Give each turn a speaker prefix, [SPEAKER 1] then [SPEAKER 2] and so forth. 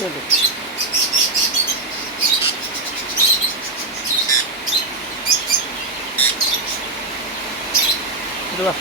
[SPEAKER 1] சரி இதுவா